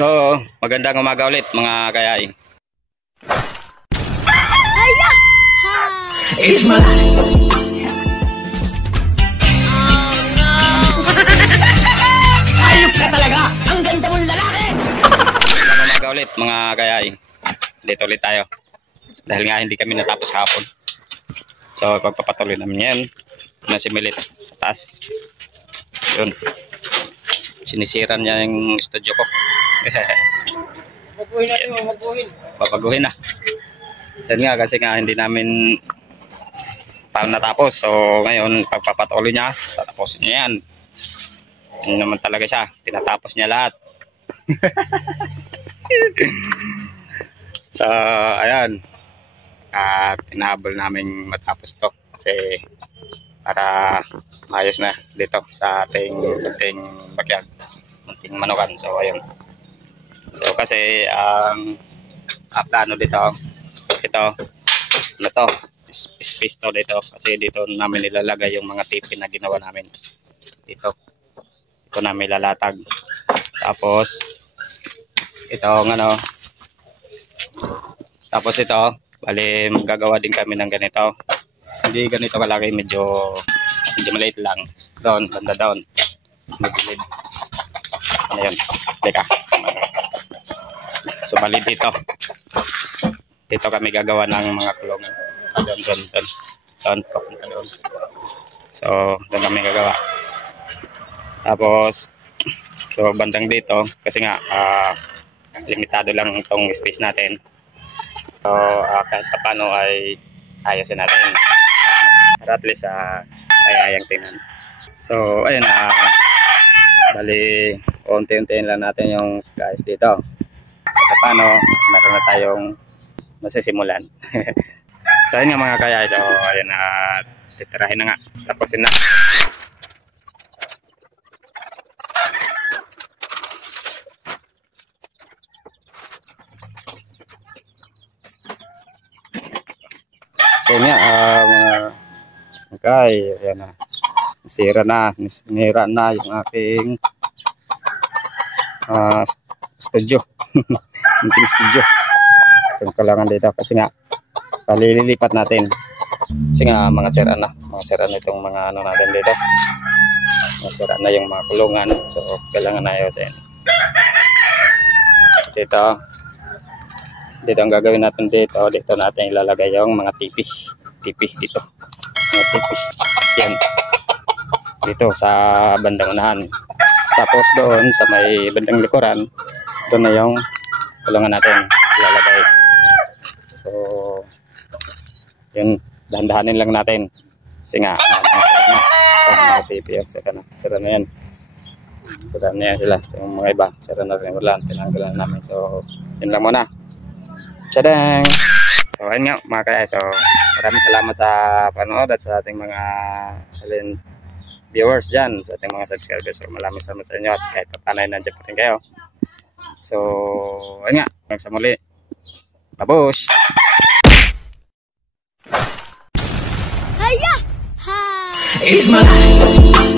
So, magandang umaga ulit mga kayay. It's my life. Oh no! Ayop ka talaga! Ang ganda mong lalaki! Magandang umaga ulit mga kayay. Dito ulit tayo. Dahil nga hindi kami natapos hapon. So, pagpapatuloy namin yan. Na si Milit sa taas. Yun. Sinisiran niya yung studio ko. Maguhin natin, maguhin. Papaguhin na. Yan nga kasi nga hindi namin pa natapos. So ngayon pagpapatuloy niya, tatapusin niya yan. Yun naman talaga siya. Tinatapos niya lahat. So ayan. At inahabol namin matapos to. Kasi para maayos na dito sa ating backyard. Munting manukan. So ayun. So kasi ang plano dito, ito, ano to, space to dito kasi dito namin nilalagay yung mga tipi na ginawa namin dito. Ito namin lalatag. Tapos ito ano. Tapos ito, bali magagawa din kami ng ganito. Hindi ganito kalaki, medyo maliit lang. Doon, banda doon. Magilid. Ano yun? Teka. So bali dito. Dito kami gagawa ng mga kulungan. Doon. So doon kami gagawa. Tapos so bandang dito kasi nga limitado lang itong space natin. So kahit paano ay ayasin natin. Para at least ay ayang tingnan. So ayun bali unti-untiin lang natin yung guys dito. Paano meron na tayong masisimulan. So ayun nga mga kaya, so ayun na titirahin na nga, tapusin na. So yun nga mga sangkay, ayan na, nasira na yung aking studio. Munting studio. Yung kailangan dito kasi nga palililipat natin. Kasi nga mga sira na itong mga ano natin dito. Masira na yung mga kulungan. So kailangan na ayusin. Dito ang gagawin natin dito. Dito natin ilalagay yung mga tipi dito. Mga tipi. Yan. Dito sa bandang unahan. Tapos doon sa may bandang likuran, doon na yung kulungan natin ilalagay. So yun, dahan-dahanin lang natin kasi nga sira na yan sila yung mga iba, sira na rin, wala, tinanggalan namin. So yun lang muna. Tadang! So ayun nga mga kaya, so maraming salamat sa panood at sa ating mga silent viewers dyan, sa ating mga subscribers. So maraming salamat sa inyo at kahit paano nandiyan pa rin kayo. So ayun nga, hanggang sa muli. Babush! It's my life.